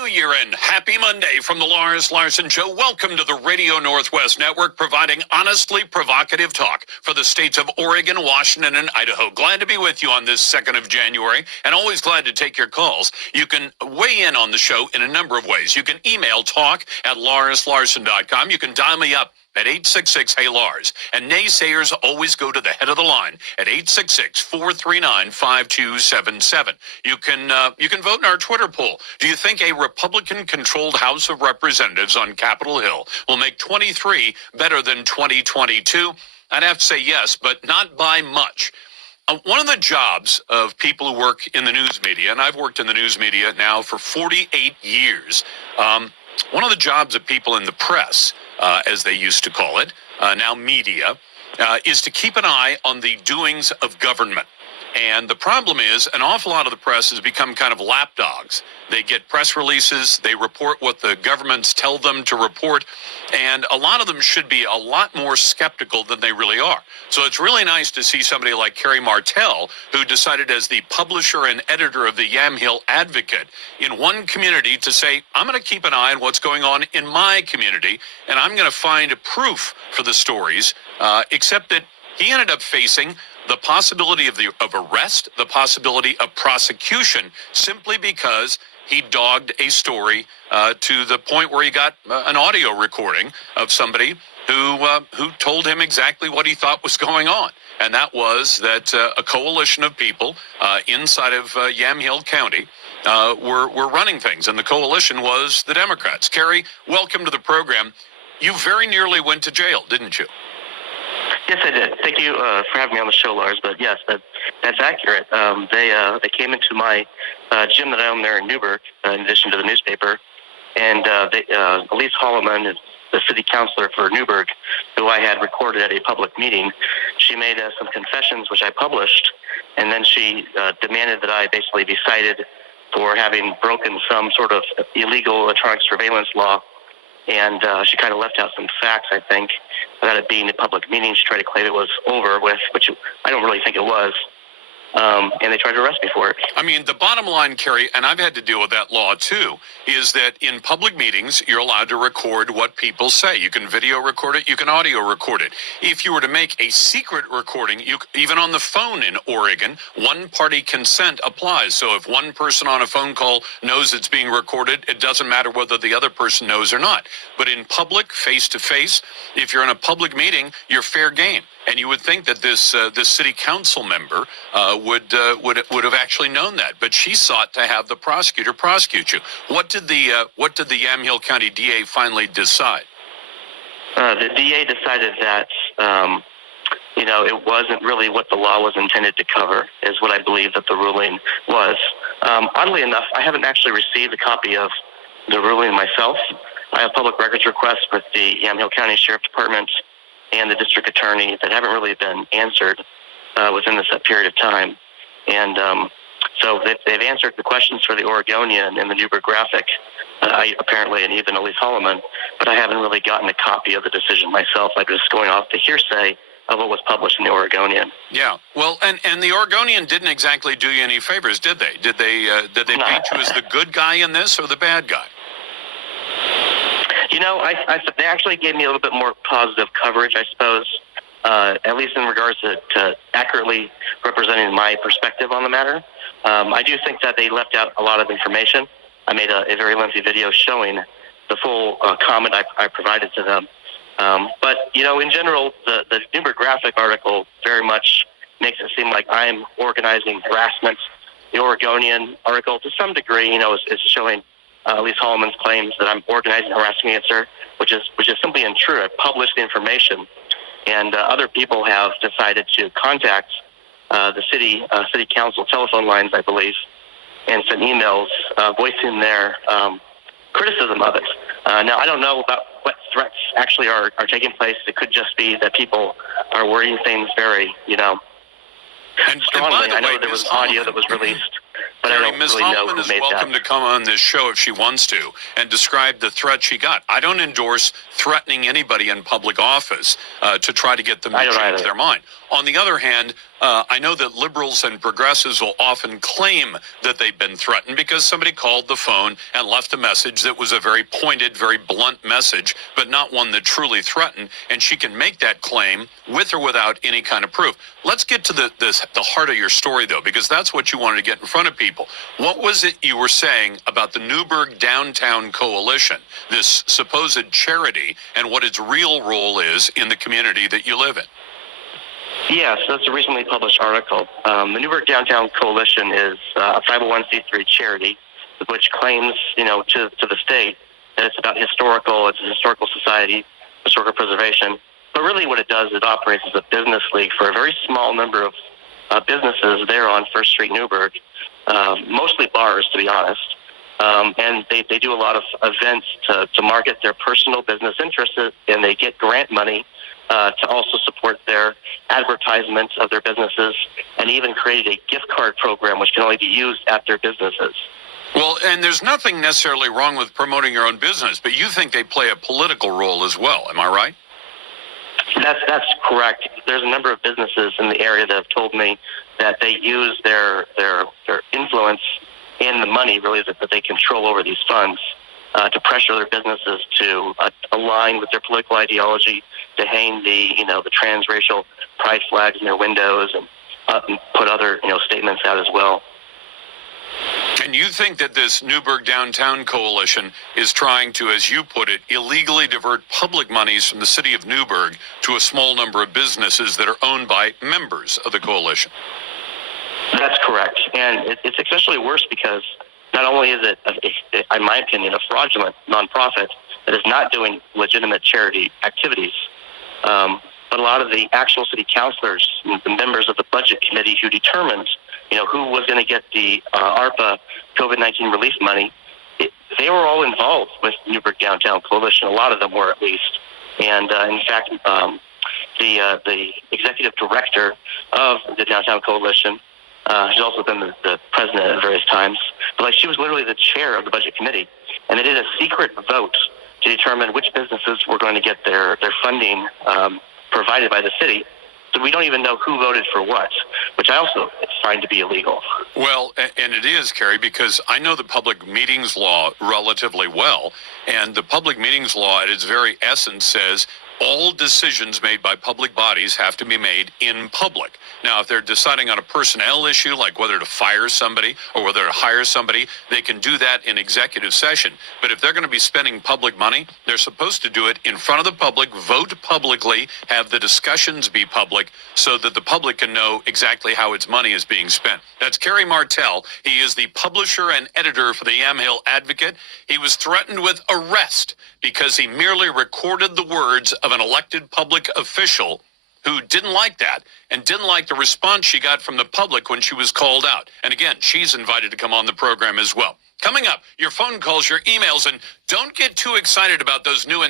New Year and happy Monday from the Lars Larson Show. Welcome to the Radio Northwest Network, providing honestly provocative talk for the states of Oregon, Washington, and Idaho. Glad to be with you on this 2nd of January, and always glad to take your calls. You can weigh in on the show in a number of ways. You can email talk@larslarson.com. You can dial me up at 866-HEY-LARS. And naysayers always go to the head of the line at 866-439-5277. You can vote in our Twitter poll. Do you think a Republican-controlled House of Representatives on Capitol Hill will make 23 better than 2022? I'd have to say yes, but not by much. One of the jobs of people who work in the news media, and I've worked in the news media now for 48 years, one of the jobs of people in the press, as they used to call it, now media, is to keep an eye on the doings of government. And the problem is an awful lot of the press has become kind of lapdogs. They get press releases, they report what the governments tell them to report, and a lot of them should be a lot more skeptical than they really are. So it's really nice to see somebody like Carey Martell, who decided as the publisher and editor of the Yamhill Advocate in one community to say, I'm going to keep an eye on what's going on in my community, and I'm going to find proof for the stories, except that he ended up facing the possibility of arrest, the possibility of prosecution, simply because he dogged a story to the point where he got an audio recording of somebody who told him exactly what he thought was going on. And that was that a coalition of people inside of Yamhill County were running things, and the coalition was the Democrats. Carey, welcome to the program. You very nearly went to jail, didn't you? Yes, I did. Thank you for having me on the show, Lars. But yes, that's accurate. They came into my gym that I own there in Newburgh, in addition to the newspaper, and Elise Holloman is the city councilor for Newburgh, who I had recorded at a public meeting. She made some confessions, which I published, and then she demanded that I basically be cited for having broken some sort of illegal electronic surveillance law. And she kind of left out some facts, I think, about it being a public meeting. She tried to claim it was over with, which I don't really think it was. And they tried to arrest me for it. I mean, the bottom line, Carey, and I've had to deal with that law too, is that in public meetings, you're allowed to record what people say. You can video record it, you can audio record it. If you were to make a secret recording, even on the phone in Oregon, one-party consent applies. So if one person on a phone call knows it's being recorded, it doesn't matter whether the other person knows or not. But in public, face-to-face, if you're in a public meeting, you're fair game. And you would think that this city council member would have actually known that, but she sought to have the prosecutor prosecute you. What did the Yamhill County DA finally decide? The DA decided that it wasn't really what the law was intended to cover, is what I believe that the ruling was. Oddly enough, I haven't actually received a copy of the ruling myself. I have public records requests with the Yamhill County Sheriff Department and the district attorney that haven't really been answered within this period of time. And so they've answered the questions for the Oregonian and the Newberg graphic, apparently, and even Elise Holloman, but I haven't really gotten a copy of the decision myself. I'm just going off the hearsay of what was published in the Oregonian. Yeah, well, and the Oregonian didn't exactly do you any favors, did they? Did they paint you as the good guy in this or the bad guy? They actually gave me a little bit more positive coverage, I suppose, at least in regards to accurately representing my perspective on the matter. I do think that they left out a lot of information. I made a very lengthy video showing the full comment I provided to them. But in general, the Newberg graphic article very much makes it seem like I'm organizing harassment. The Oregonian article, to some degree, is showing Elise Holloman's claims that I'm organizing harassment against her, which is simply untrue. I published the information, and other people have decided to contact the city council telephone lines, I believe, and send emails voicing their criticism of it. Now, I don't know about what threats actually are taking place. It could just be that people are wording things very, strongly. I know there was audio that was released. But I don't really know who made that. Ms. Holloman is welcome to come on this show if she wants to and describe the threat she got. I don't endorse threatening anybody in public office to try to get them to change their mind. On the other hand, I know that liberals and progressives will often claim that they've been threatened because somebody called the phone and left a message that was a very pointed, very blunt message, but not one that truly threatened. And she can make that claim with or without any kind of proof. Let's get to the heart of your story, though, because that's what you wanted to get in front of people. What was it you were saying about the Newburgh Downtown Coalition, this supposed charity, and what its real role is in the community that you live in? Yes, that's a recently published article. The Newberg Downtown Coalition is a 501c3 charity, which claims, to the state that it's about it's a historical society, historical preservation. But really what it does, it operates as a business league for a very small number of businesses there on First Street, Newburgh, mostly bars, to be honest. And they do a lot of events to market their personal business interests, and they get grant money to also support their advertisements of their businesses, and even created a gift card program which can only be used at their businesses. Well, and there's nothing necessarily wrong with promoting your own business, but you think they play a political role as well. Am I right? That's correct. There's a number of businesses in the area that have told me that they use their influence in the money, really, that they control over these funds, to pressure their businesses to align with their political ideology, to hang the transracial pride flags in their windows, and put other statements out as well. And you think that this Newburgh Downtown Coalition is trying to, as you put it, illegally divert public monies from the city of Newburgh to a small number of businesses that are owned by members of the coalition? That's correct. And it's especially worse because not only is it, in my opinion, a fraudulent nonprofit that is not doing legitimate charity activities, but a lot of the actual city councilors, the members of the budget committee who determined, who was going to get the ARPA COVID-19 relief money, they were all involved with Newburgh Downtown Coalition. A lot of them were, at least. And in fact, the executive director of the Downtown Coalition, she's also been the president at various times, but she was literally the chair of the budget committee, and they did a secret vote to determine which businesses were going to get their funding provided by the city. So we don't even know who voted for what, which I also find to be illegal. Well, and it is, Carey, because I know the public meetings law relatively well, and the public meetings law at its very essence says all decisions made by public bodies have to be made in public. Now, if they're deciding on a personnel issue, like whether to fire somebody or whether to hire somebody, they can do that in executive session. But if they're going to be spending public money, they're supposed to do it in front of the public, vote publicly, have the discussions be public so that the public can know exactly how its money is being spent. That's Carey Martell. He is the publisher and editor for the Yamhill Advocate. He was threatened with arrest because he merely recorded the words of an elected public official who didn't like that and didn't like the response she got from the public when she was called out. And again, she's invited to come on the program as well. Coming up, your phone calls, your emails, and don't get too excited about those new